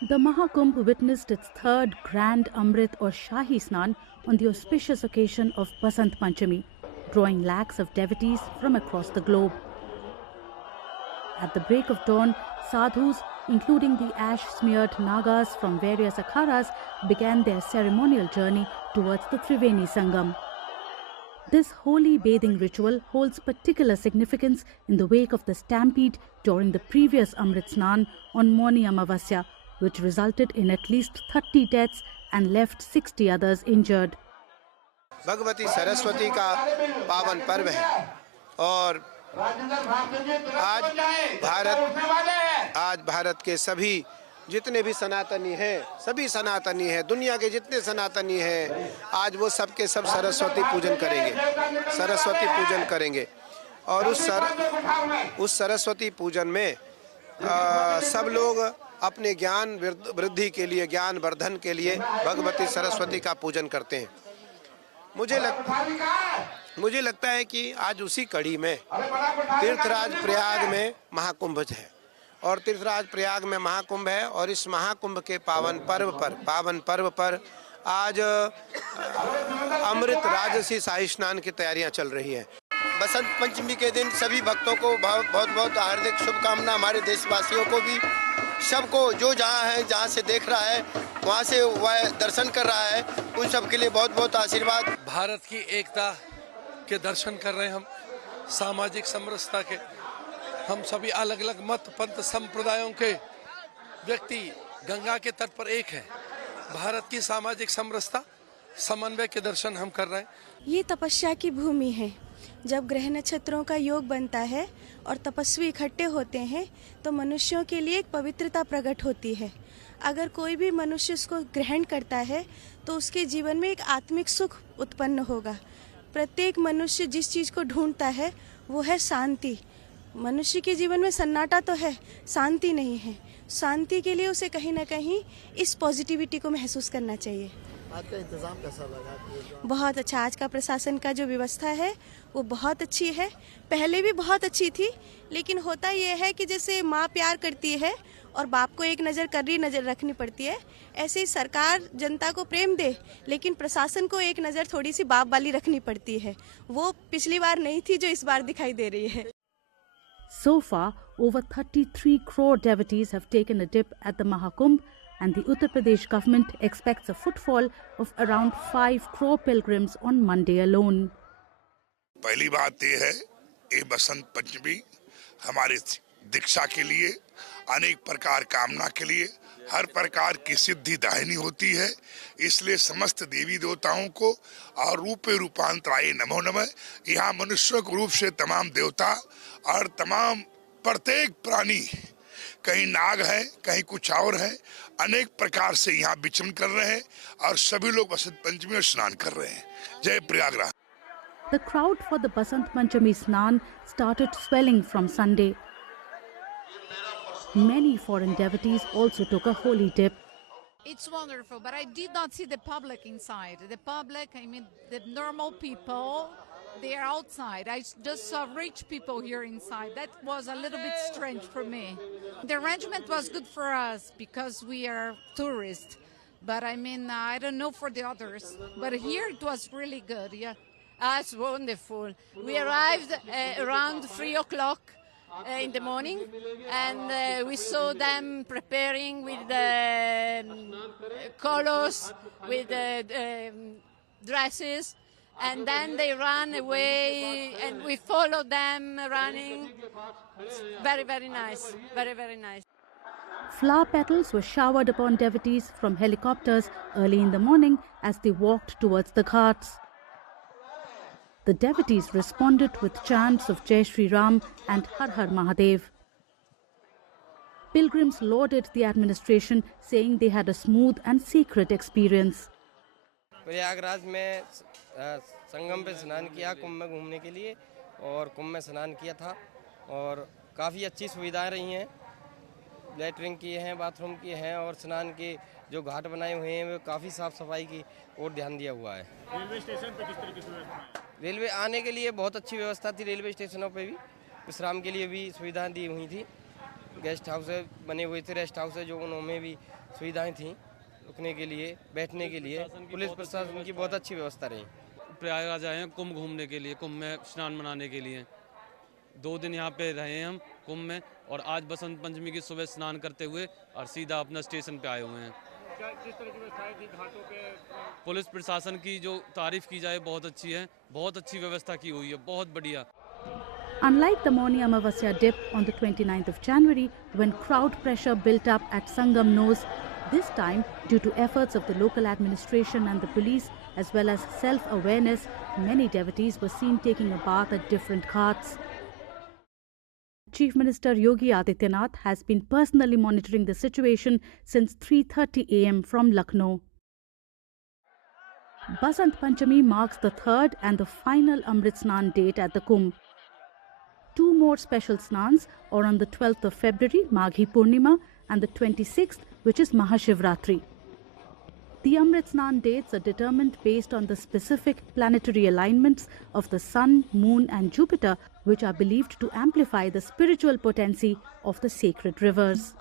The Mahakumbh witnessed its third Grand Amrit or Shahi Snan on the auspicious occasion of Basant Panchami, drawing lakhs of devotees from across the globe. At the break of dawn, sadhus, including the ash-smeared Nagas from various akharas, began their ceremonial journey towards the Triveni Sangam. This holy bathing ritual holds particular significance in the wake of the stampede during the previous Amrit Snan on Mauni Amavasya, which resulted in at least 30 deaths and left 60 others injured. Bhagwati Saraswati का पावन पर्व है और आज भारत के सभी जितने भी सनातनी हैं, दुनिया के जितने सनातनी हैं, आज वो सब के सब सरस्वती पूजन करेंगे और उस सरस्वती पूजन में सब लोग अपने ज्ञान वृद्धि के लिए, ज्ञान वर्धन के लिए भगवती सरस्वती का पूजन करते हैं। मुझे लगता है कि आज उसी कड़ी में तीर्थराज प्रयाग में महाकुंभ है और तीर्थराज प्रयाग में महाकुंभ है और इस महाकुंभ के पावन पर्व पर आज अमृत राजसी शाही स्नान की तैयारियां चल रही हैं। बसंत पंचमी के दिन सभी भक्तों को बहुत बहुत हार्दिक शुभकामना, हमारे देशवासियों को भी, सबको जो जहाँ से देख रहा है वहाँ से वह दर्शन कर रहा है, उन सब के लिए बहुत बहुत आशीर्वाद। भारत की एकता के दर्शन कर रहे हैं हम, सामाजिक समरसता के। हम सभी अलग अलग मत पंथ संप्रदायों के व्यक्ति गंगा के तट पर एक है। भारत की सामाजिक समरसता, समन्वय के दर्शन हम कर रहे हैं। ये तपस्या की भूमि है। जब ग्रह नक्षत्रों का योग बनता है और तपस्वी इकट्ठे होते हैं तो मनुष्यों के लिए एक पवित्रता प्रकट होती है। अगर कोई भी मनुष्य इसको ग्रहण करता है तो उसके जीवन में एक आत्मिक सुख उत्पन्न होगा। प्रत्येक मनुष्य जिस चीज़ को ढूंढता है वो है शांति। मनुष्य के जीवन में सन्नाटा तो है, शांति नहीं है। शांति के लिए उसे कहीं ना कहीं इस पॉजिटिविटी को महसूस करना चाहिए। आज का इंतजाम कैसा लगा? बहुत अच्छा। आज का प्रशासन का जो व्यवस्था है वो बहुत अच्छी है। पहले भी बहुत अच्छी थी, लेकिन होता ये है कि जैसे माँ प्यार करती है और बाप को एक नज़र कड़ी नज़र रखनी पड़ती है, ऐसे ही सरकार जनता को प्रेम दे, लेकिन प्रशासन को एक नज़र थोड़ी सी बाप वाली रखनी पड़ती है। वो पिछली बार नहीं थी जो इस बार दिखाई दे रही है। So far, over 33 crore devotees have taken a dip at the Mahakumbh, and the Uttar Pradesh government expects a footfall of around 5 crore pilgrims on Monday alone. पहली बात यह है, ये बसंत पंचमी हमारे दीक्षा के लिए, अनेक प्रकार कामना के लिए, हर प्रकार की सिद्धि दाहिनी होती है। इसलिए समस्त देवी देवताओं को और रूपे रूपांतराय नमो नमः। यहाँ मनुष्य के रूप से तमाम देवता और तमाम प्रत्येक प्राणी, कहीं नाग है, कहीं कुछ और है, अनेक प्रकार से यहाँ विचरण कर रहे हैं और सभी लोग बसंत पंचमी में स्नान कर रहे हैं। जय Prayagraj. The crowd for the Basant Panchami Snan started swelling from Sunday. Many foreign devotees also took a holy dip. It's wonderful, but I did not see the public inside. The public, I mean the normal people, they are outside. I just saw rich people here inside. That was a little bit strange for me. The arrangement was good for us because we are tourists. But I mean, I don't know for the others. But here it was really good, yeah. It's wonderful. We arrived around 3 o'clock in the morning, and we saw them preparing with colors, with dresses, and then they ran away, and we followed them running. It's very, very nice. Very, very nice. Flower petals were showered upon devotees from helicopters early in the morning as they walked towards the ghats. The devotees responded with chants of Jai Shri Ram and Har Har Mahadev. Pilgrims lauded the administration, saying they had a smooth and sacred experience. Prayagraj में संगम पे स्नान किया कुंभ में घूमने के लिए, और कुंभ में स्नान किया था और काफ़ी अच्छी सुविधाएं रही हैं। लेटरिन किए हैं, बाथरूम किए हैं, और स्नान के जो घाट बनाए हुए हैं वो काफ़ी साफ़ सफाई की ओर ध्यान दिया हुआ है। रेलवे स्टेशन पे किस तरह की सुविधा? रेलवे आने के लिए बहुत अच्छी व्यवस्था थी। रेलवे स्टेशनों पे भी विश्राम के लिए भी सुविधाएं दी हुई थी। गेस्ट हाउस बने हुए थे, रेस्ट हाउस है, जो उनमें भी सुविधाएं थी रुकने के लिए, बैठने के लिए। पुलिस प्रशासन की बहुत अच्छी व्यवस्था रही। प्रयागराज आए हैं कुंभ घूमने के लिए, कुंभ में स्नान मनाने के लिए। 2 दिन यहाँ पे रहे हैं हम कुंभ में, और आज बसंत पंचमी की सुबह स्नान करते हुए और सीधा अपना स्टेशन पे आए हुए हैं। किस तरह की व्यवस्थाएं थी घाटों पे? पुलिस प्रशासन की जो तारीफ की जाए बहुत अच्छी है, बहुत अच्छी व्यवस्था की हुई है, बहुत बढ़िया। Unlike the Mauni Amavasya dip on the 29th of January, when crowd pressure built up at Sangam Nose, this time, due to efforts of the local administration and the police, as well as self-awareness, many devotees were seen taking a bath at different ghats. Chief Minister Yogi Adityanath has been personally monitoring the situation since 3:30 a.m. from Lucknow. Basant Panchami marks the third and the final Amrit Snan date at the Kumbh. 2 more special snans are on the 12th of February, Maghi Purnima, and the 26th, which is Mahashivratri. The Amrit Snan dates are determined based on the specific planetary alignments of the Sun, Moon and Jupiter, which are believed to amplify the spiritual potency of the sacred rivers.